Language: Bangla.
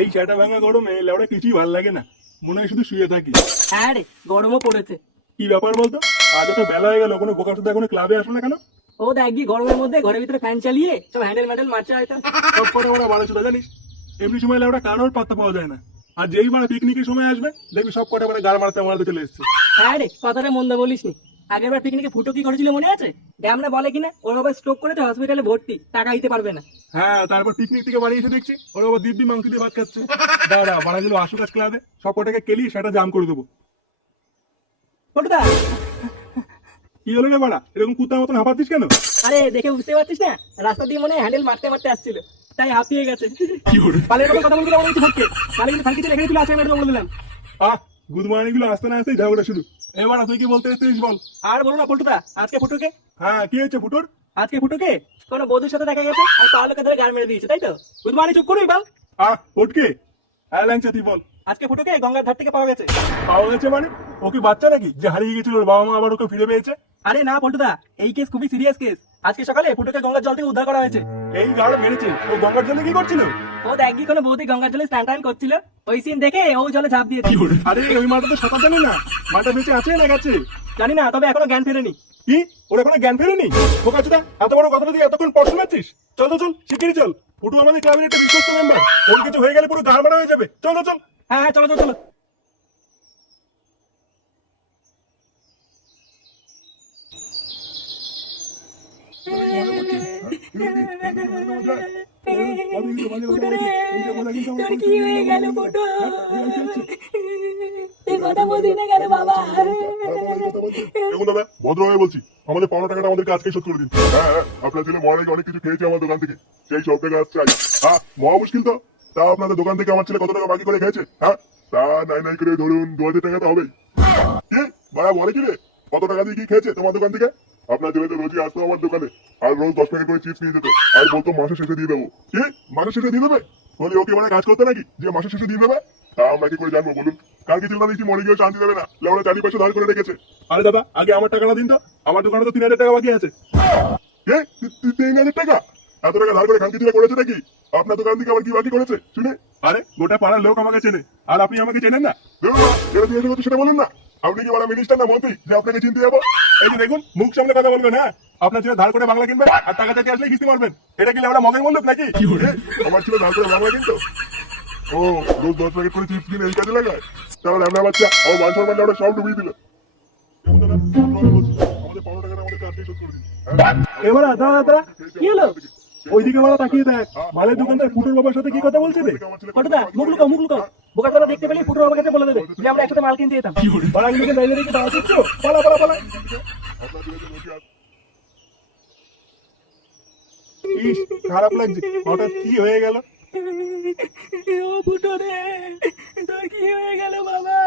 এই সেটা ভাঙা গরমে লেওড়া কিছুই ভালো লাগে না, মনে হয় শুধু শুয়ে থাকি। হ্যাঁ রে, গরমও পড়েছে। কি ব্যাপার বলতো, আজ তো বেলা হয়ে গেল, কোনো বোকা শুধু এখনো ক্লাবে আসলো না কেন? ও দেখ গিয়ে গরমের মধ্যে ঘরের ভিতরে ফ্যান চালিয়ে সব হ্যান্ডেল ম্যান্ডেল মারছে হয়তো। সব করে ওরা বাড়া চোদা জানিস, এমনি সময় লেওড়া কারোর পাত্তা পাওয়া যায় না। আর যেই বাড়া পিকনিকের সময় আসবে দেখবি সব কটা গাড় মারতে মারতে চলে এসছে। হ্যাঁ রে, কথাটা মন্দ বলিস নি। আগের বার পিকনিকে ফুটো কি করেছিল মনে আছে? ড্যামরা বলে কিনা ওর বাবা স্ট্রোক করেছে, হসপিটালে ভর্তি, টাকা দিতে পারবে না। হ্যাঁ, তারপর পিকনিক থেকে বাড়ি এসে দেখছি ওরা আবার দিব্যি মাংস দিয়ে ভাত খাচ্ছে। দাঁড়া, বাড়াগুলো আসুক আজ ক্লাবে, সব কটাকে কেলি সেটা জাম করে দেবো। ফটোদা, কি হলো রে বাড়া, এরকম কুত্তার মতন হাঁপাচ্ছিস কেন? আরে দেখে বুঝতে পারছিস না, রাস্তা দিয়ে মনে হয় হ্যান্ডেল মারতে মারতে আসছিল, তাই হাঁপিয়ে গেছে। পালের কথা কথা বলতে আমার হচ্ছে, পালে কিন্তু ফাঁকি রেখে তুলে আছে, আমি বলে দিলাম। আহ, গুড মর্নিং গুলো আসতে না আসতেই ঝগড়া শুরু। এবার তুই কি বলতে এসেছিস বল। আর বলো না পল্টুদা, আজকে ফুটোকে হ্যাঁ, কি হয়েছে ফুটোর? আজকে ফুটোকে কোনো বন্ধুর সাথে দেখা গেছে আর পাওয়ালোকে ধরে গাড় মেরে দিয়েছে, তাই তো? গুড মর্নিং, চুপ করবি বল। ওটকে, হ্যাঁ ল্যাংচা তুই বল। আজকে ফুটোকে গঙ্গার ধার থেকে পাওয়া গেছে। পাওয়া গেছে মানে? ও কি বাচ্চা নাকি যে হারিয়ে গেছিল, ওর বাবা মা আবার ওকে ফিরে পেয়েছে? আরে না পল্টুদা, এই কেস খুবই সিরিয়াস কেস। আজকে সকালে ফুটোকে গঙ্গার জল থেকে উদ্ধার করা হয়েছে। এই গাড় মেরেছে? ও গঙ্গার জলে কি করছিল? ও দেখ গিয়ে কোনো বৌদি গঙ্গার জলে স্নান টান করছিল, ওই সিন দেখে ও জলে ঝাঁপ দিয়েছে। আরে ওই মাটা তো সাঁতার জানে না, মাটা বেঁচে আছে না গেছে? জানি না, তবে এখনো জ্ঞান ফেরেনি। কি, ওর এখনো জ্ঞান ফেরেনি? বোকাচোদা, এত বড় কথাটা দিয়ে এতক্ষণ পড়াশোনা মারছিস? চল চল চল, শিগগিরই চল। ফুটু আমাদের ক্লাবের একটা বিশ্বস্ত মেম্বার, ওর কিছু হয়ে গেলে পুরো গাড় মারা হয়ে যাবে। চল চল চল। হ্যাঁ হ্যাঁ, চলো চলো চলো। তোর কি হয়ে গেল ফুটো? তুই কথা বলছিস না কেন বাবা? দেখুন দাদা, ভদ্রভাবে বলছি, আমাদের পাওনা টাকাটা আমাদেরকে আজকে শোধ করে দিন। হ্যাঁ হ্যাঁ, আপনার ছেলে মরার আগে অনেক কিছু খেয়েছে আমার দোকান থেকে, সেই সব টাকা আসছে আজ। হ্যাঁ, মহা মুশকিল তো। তা আপনাদের দোকান থেকে আমার ছেলে কত টাকা বাকি করে খেয়েছে? হ্যাঁ, তা নাই নাই করে ধরুন 2000 টাকা তো হবেই। কি বাড়া বলে কি রে, কত টাকা দিয়ে কি খেয়েছে তোমার দোকান থেকে? আপনার ছেলে তো রোজই আসতো আমার দোকানে, আর রোজ 10 প্যাকেট করে চিপস নিয়ে যেত, আর বলতো মাসের শেষে দিয়ে দেবো। কি মাসের শেষে দিয়ে দেবে? বলি ওকে মানে কাজ করতে নাকি যে মাসের শেষে দিয়ে দেবে? তা আমরা কি করে জানবো বলুন? কালকে চিন্তা দিচ্ছি মরে গিয়েও শান্তি দেবে না, লেওড়া 4 পয়সা ধার করে রেখেছে। আরে দাদা, আগে আমার টাকাটা দিন তো, আমার দোকানে তো 3000 টাকা বাকি আছে। কে 3000 টাকা? এত টাকা ধার করে খানকি চুরা করেছে নাকি? আপনার দোকান থেকে আবার কি বাকি করেছে শুনে? আরে গোটা পাড়ার লোক আমাকে চেনে, আর আপনি আমাকে চেনেন না? দেখুন না, যেটা জিজ্ঞাসা করছি সেটা বলুন না। আপনি কি বলা মিনিস্টার না মন্ত্রী যে আপনাকে চিনতে যাবো? এই যে দেখুন, মুখ সামনে কথা বলবেন। হ্যাঁ, আপনার ছেলে ধার করে বাংলা কিনবে আর টাকা চাইতে আসলে কিস্তি মারবেন, এটা কি আমরা মগের মূল্য নাকি? এ, আমার ছিল ধার করে বাংলা কিন্তু। ও, রোজ 10 প্যাকেট করে চিপস কিনে এই কাজে লাগায়? তাহলে আমরা বাচ্চা আমার মান সম্মান ওরা সব ডুবিয়ে দিল। দেখুন দাদা, ভদ্রভাবে বলছি, আমাদের 15 টাকাটা আমাদেরকে আজকেই শোধ করে দিন। হ্যাঁ, এবার দাদা দাদা, কি হলো? ওইদিকে বলা তাকিয়ে দেখ, মালের দোকানদার ফুটোর বাবার সাথে কি কথা বলছে রে? ফটোদা, মুখ লুকাও মুখ লুকাও। বোকার কথা দেখতে পেলে ফুটোর বাবার কাছে বলে দেবে যে আমরা একসাথে মাল কিনতে যেতাম। পাড়ার দিকে দাঁড়িয়ে রেখে দাওয়া দিচ্ছ, পালা পালা পালা। আপনার ছেলে তো রোজই আসে। ইস, খারাপ লাগছে, হঠাৎ কি হয়ে গেল। ও ফুটো রে, তোর কি হয়ে গেল বাবা?